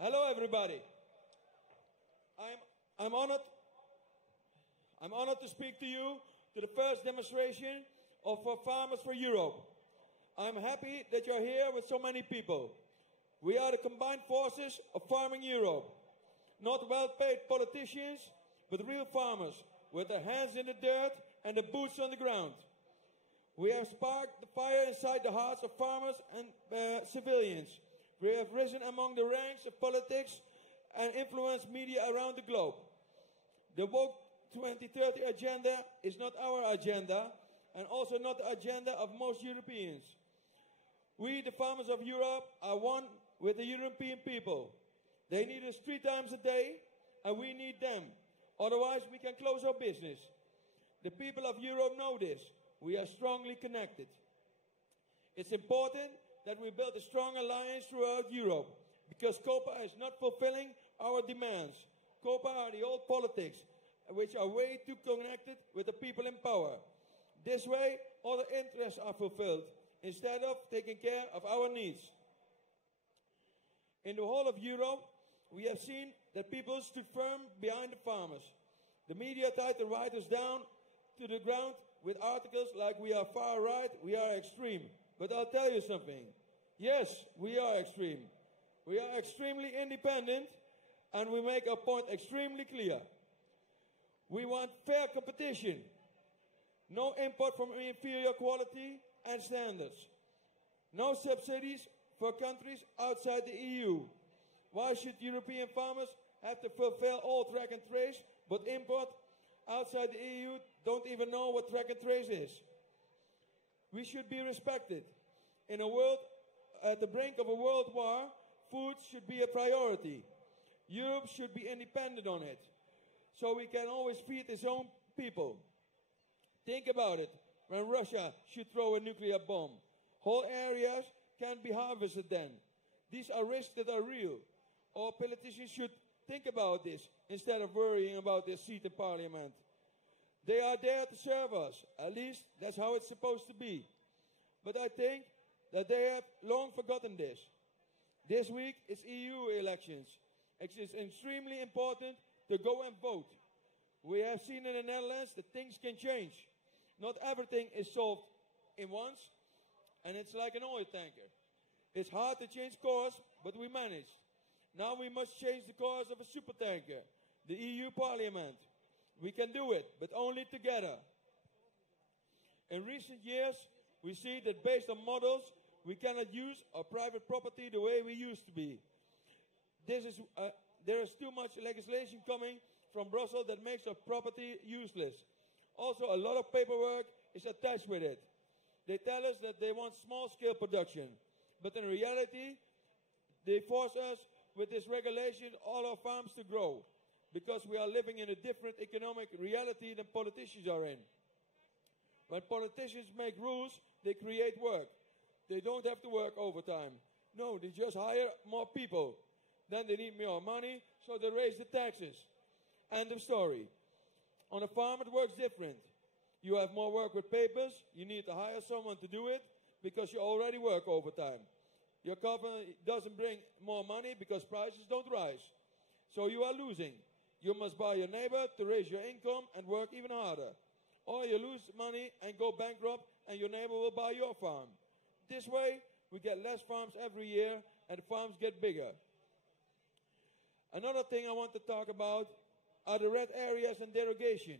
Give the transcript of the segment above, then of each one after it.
Hello, everybody. I'm honored to speak to you to the first demonstration of Farmers for Europe. I'm happy that you're here with so many people. We are the combined forces of farming Europe. Not well-paid politicians, but real farmers with their hands in the dirt and the boots on the ground. We have sparked the fire inside the hearts of farmers and civilians. We have risen among the ranks of politics and influenced media around the globe. The woke 2030 agenda is not our agenda and also not the agenda of most Europeans. We, the farmers of Europe, are one with the European people. They need us 3 times a day and we need them. Otherwise, we can close our business. The people of Europe know this. We are strongly connected. It's important that we build a strong alliance throughout Europe, because COPA is not fulfilling our demands. COPA are the old politics, which are way too connected with the people in power. This way, other interests are fulfilled, instead of taking care of our needs. In the whole of Europe, we have seen that people stood firm behind the farmers. The media tried to write us down to the ground with articles like we are far right, we are extreme. But I'll tell you something. Yes, we are extreme. We are extremely independent and we make our point extremely clear. We want fair competition. No import from inferior quality and standards. No subsidies for countries outside the EU. Why should European farmers have to fulfill all track and trace, but import outside the EU don't even know what track and trace is? We should be respected. In a world at the brink of a world war, food should be a priority. Europe should be independent on it, so we can always feed its own people. Think about it. When Russia should throw a nuclear bomb, whole areas can't be harvested then. These are risks that are real. All politicians should think about this instead of worrying about their seat in parliament. They are there to serve us. At least that's how it's supposed to be. But I think that they have long forgotten this. This week is EU elections. It is extremely important to go and vote. We have seen in the Netherlands that things can change. Not everything is solved in once, and it's like an oil tanker. It's hard to change course, but we managed. Now we must change the course of a supertanker, the EU Parliament. We can do it, but only together. In recent years, we see that based on models, we cannot use our private property the way we used to be. There is too much legislation coming from Brussels that makes our property useless. Also, a lot of paperwork is attached with it. They tell us that they want small-scale production, but in reality, they force us with this regulation all our farms to grow, because we are living in a different economic reality than politicians are in. When politicians make rules, they create work. They don't have to work overtime. No, they just hire more people. Then they need more money, so they raise the taxes. End of story. On a farm, it works different. You have more work with papers. You need to hire someone to do it because you already work overtime. Your company doesn't bring more money because prices don't rise. So you are losing. You must buy your neighbor to raise your income and work even harder. Or you lose money and go bankrupt and your neighbor will buy your farm. This way, we get less farms every year and the farms get bigger. Another thing I want to talk about are the red areas and derogation.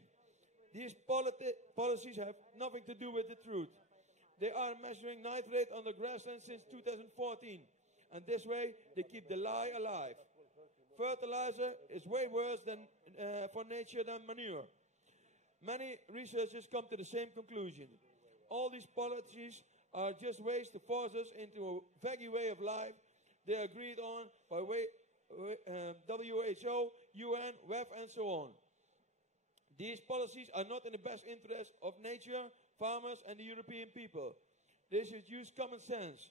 These policies have nothing to do with the truth. They are measuring nitrate on the grassland since 2014. And this way, they keep the lie alive. Fertilizer is way worse for nature than manure. Many researchers come to the same conclusion. All these policies are just ways to force us into a vague way of life they agreed on by WHO, UN, WEF, and so on. These policies are not in the best interest of nature, farmers, and the European people. They should use common sense.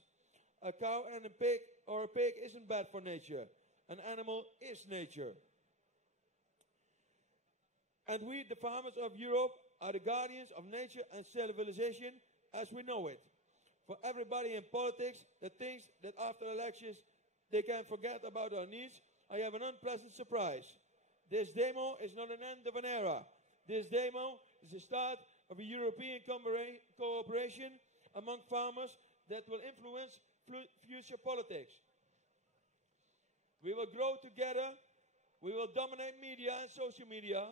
A cow and a pig or a pig isn't bad for nature. An animal is nature. And we, the farmers of Europe, are the guardians of nature and civilization as we know it. For everybody in politics that thinks that after elections they can forget about our needs, I have an unpleasant surprise. This demo is not an end of an era. This demo is the start of a European cooperation among farmers that will influence future politics. We will grow together. We will dominate media and social media.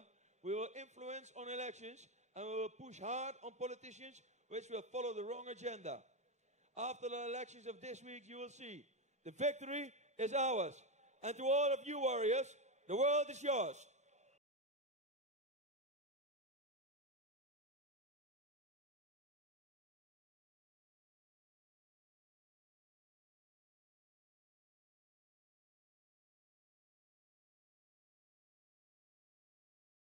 We will influence on elections, and we will push hard on politicians which will follow the wrong agenda. After the elections of this week, you will see the victory is ours. And to all of you warriors, the world is yours.